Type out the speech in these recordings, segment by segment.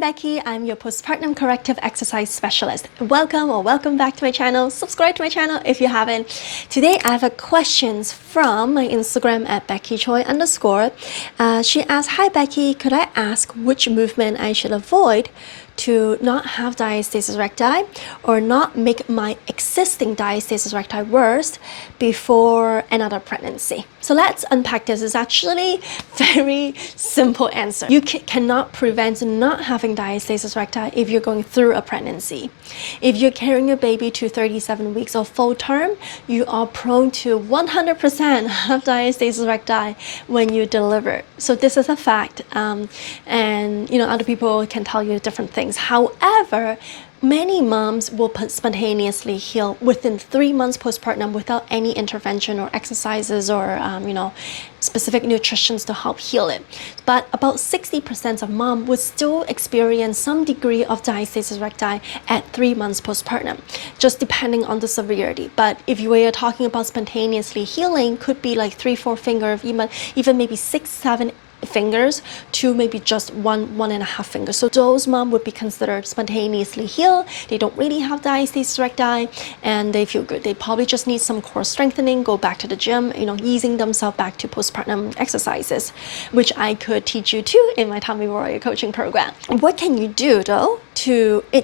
I'm Becky. I'm your postpartum corrective exercise specialist. Welcome back to my channel. Subscribe to my channel if you haven't. Today I have a questions from my Instagram at BeckyChoi_. She asked, "Hi Becky, could I ask which movement I should avoid to not have diastasis recti or not make my existing diastasis recti worse before another pregnancy?" So let's unpack this. It's actually very simple answer. You cannot prevent not having diastasis recti if you're going through a pregnancy. If you're carrying your baby to 37 weeks of full term, you are prone to 100% have diastasis recti when you deliver. So this is a fact, and other people can tell you different things. However, many moms will spontaneously heal within 3 months postpartum without any intervention or exercises or specific nutritions to help heal it. But about 60% of moms would still experience some degree of diastasis recti at 3 months postpartum, just depending on the severity. But if you are talking about spontaneously healing, could be like 3-4 fingers, even maybe 6-7 fingers to maybe just 1.5 fingers. So those moms would be considered spontaneously healed. They don't really have diastasis recti and they feel good. They probably just need some core strengthening, go back to the gym, easing themselves back to postpartum exercises, which I could teach you too in my Tummy Warrior coaching program. What can you do though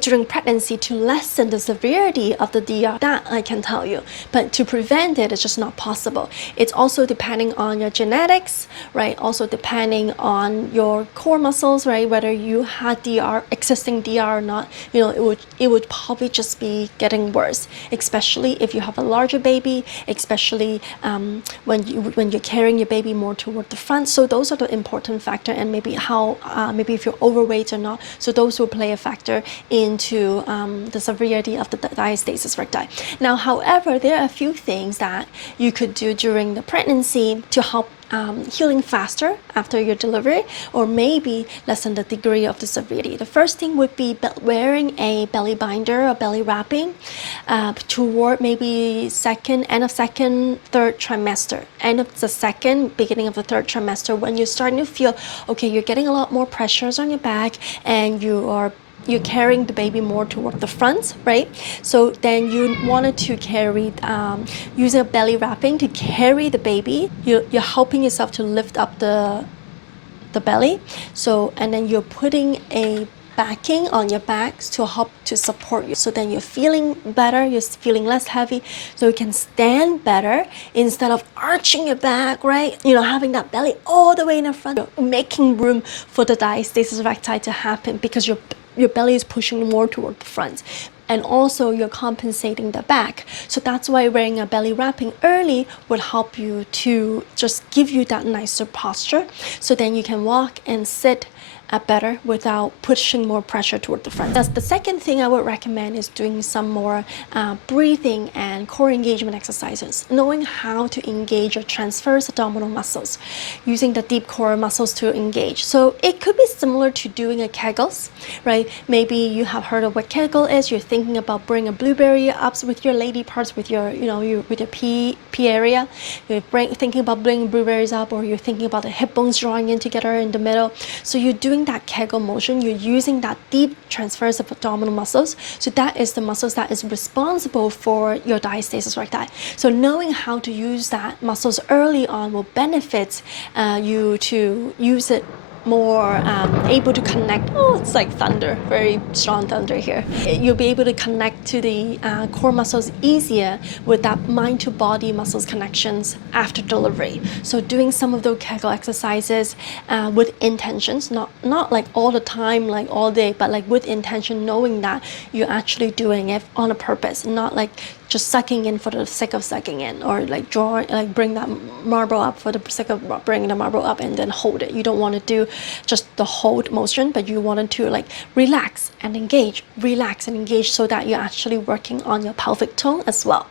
during pregnancy to lessen the severity of the DR? That I can tell you, but to prevent it, it's just not possible. It's also depending on your genetics, right? Also depending on your core muscles, right? Whether you had existing DR or not, it would probably just be getting worse, especially if you have a larger baby, especially when you're carrying your baby more toward the front. So those are the important factor, and maybe if you're overweight or not. So those will play a factor into the severity of the diastasis recti. Now, however, there are a few things that you could do during the pregnancy to help healing faster after your delivery, or maybe lessen the degree of the severity. The first thing would be wearing a belly binder or belly wrapping toward maybe end of second, third trimester. End of the second, beginning of the third trimester, when you're starting to feel, okay, you're getting a lot more pressures on your back and you're carrying the baby more toward the front, right? So then you wanted to carry, using a belly wrapping to carry the baby. You're helping yourself to lift up the belly. So, and then you're putting a backing on your back to help to support you. So then you're feeling better, you're feeling less heavy, so you can stand better instead of arching your back, right? Having that belly all the way in the front. You're making room for the diastasis recti to happen because your belly is pushing more toward the front, and also you're compensating the back. So that's why wearing a belly wrapping early would help you to just give you that nicer posture, so then you can walk and sit better without pushing more pressure toward the front. That's the second thing I would recommend, is doing some more breathing and core engagement exercises, knowing how to engage your transverse abdominal muscles, using the deep core muscles to engage. So it could be similar to doing a Kegels, right? Maybe you have heard of what Kegel is. You're thinking about bringing a blueberry up with your lady parts, with your with your P area. You're thinking about bringing blueberries up, or you're thinking about the hip bones drawing in together in the middle. So you're doing that Kegel motion, you're using that deep transverse abdominal muscles. So that is the muscles that is responsible for your diastasis recti. So knowing how to use that muscles early on will benefit you to use it more, able to connect. Oh, it's like thunder, very strong thunder here. You'll be able to connect to the core muscles easier with that mind to body muscles connections after delivery. So doing some of those Kegel exercises with intentions, not like all the time, like all day, but like with intention, knowing that you're actually doing it on a purpose, not like just sucking in for the sake of sucking in, or like bring that marble up for the sake of bringing the marble up and then hold it. You don't want to do just the hold motion, but you wanted to like relax and engage, so that you're actually working on your pelvic tone as well.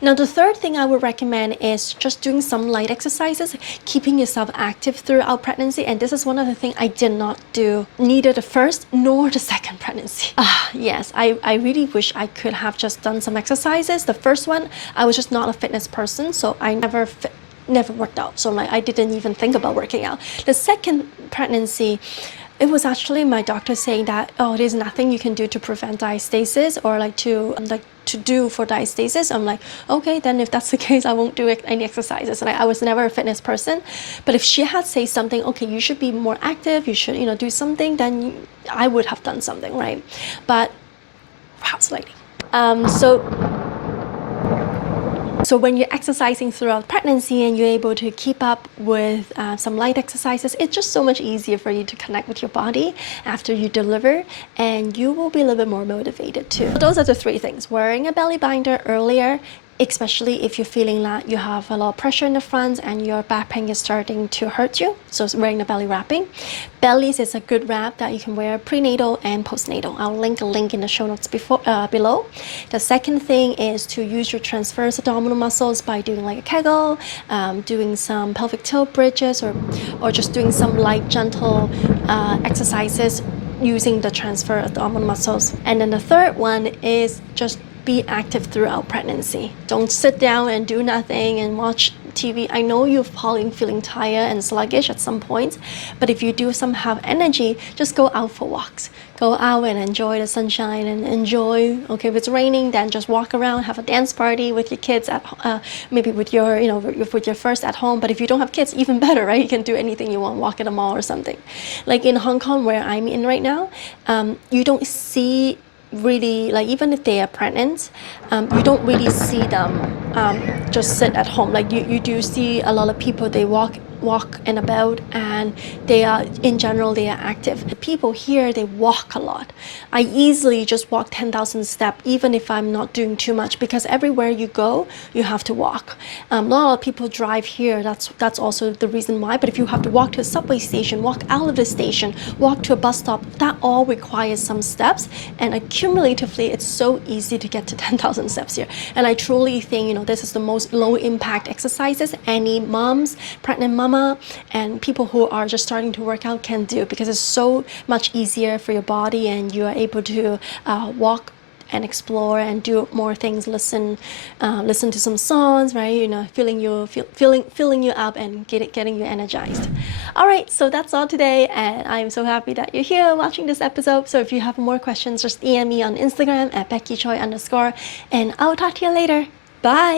Now, the third thing I would recommend is just doing some light exercises, keeping yourself active throughout pregnancy. And this is one of the things I did not do, neither the first nor the second pregnancy. Yes, I really wish I could have just done some exercises. The first one, I was just not a fitness person, so I never worked out. So I didn't even think about working out. The second pregnancy, It was actually my doctor saying that, oh, there's nothing you can do to prevent diastasis or to do for diastasis. I'm like, okay, then if that's the case, I won't do any exercises. And I was never a fitness person, but if she had said something, okay, you should be more active, you should, do something, then I would have done something, right? But perhaps later. So when you're exercising throughout pregnancy and you're able to keep up with some light exercises, it's just so much easier for you to connect with your body after you deliver, and you will be a little bit more motivated too. So those are the three things: wearing a belly binder earlier, especially if you're feeling that you have a lot of pressure in the front and your back pain is starting to hurt you. So it's wearing the belly wrapping. Bellies is a good wrap that you can wear prenatal and postnatal. I'll link a link in the show notes below. The second thing is to use your transverse abdominal muscles by doing like a Kegel, doing some pelvic tilt bridges, or just doing some light, gentle exercises using the transverse abdominal muscles. And then the third one is just be active throughout pregnancy. Don't sit down and do nothing and watch TV. I know you're probably feeling tired and sluggish at some point, but if you do have energy, just go out for walks. Go out and enjoy the sunshine and enjoy, okay, if it's raining, then just walk around, have a dance party with your kids maybe with your, with your first at home. But if you don't have kids, even better, right? You can do anything you want, walk at a mall or something. Like in Hong Kong, where I'm in right now, you don't see really, like, even if they are pregnant, you don't really see them just sit at home. Like you do see a lot of people, they walk and about, and they are, in general, they are active. The people here, they walk a lot. I easily just walk 10,000 steps, even if I'm not doing too much, because everywhere you go, you have to walk. A lot of people drive here. That's also the reason why. But if you have to walk to a subway station, walk out of the station, walk to a bus stop, that all requires some steps. And accumulatively, it's so easy to get to 10,000 steps here. And I truly think, this is the most low impact exercises any moms, pregnant mama, and people who are just starting to work out can do, because it's so much easier for your body, and you are able to walk and explore and do more things. Listen to some songs, right? Filling you up and getting you energized. All right, so that's all today, and I'm so happy that you're here watching this episode. So if you have more questions, just DM me on Instagram at BeckyChoi_, and I'll talk to you later. Bye.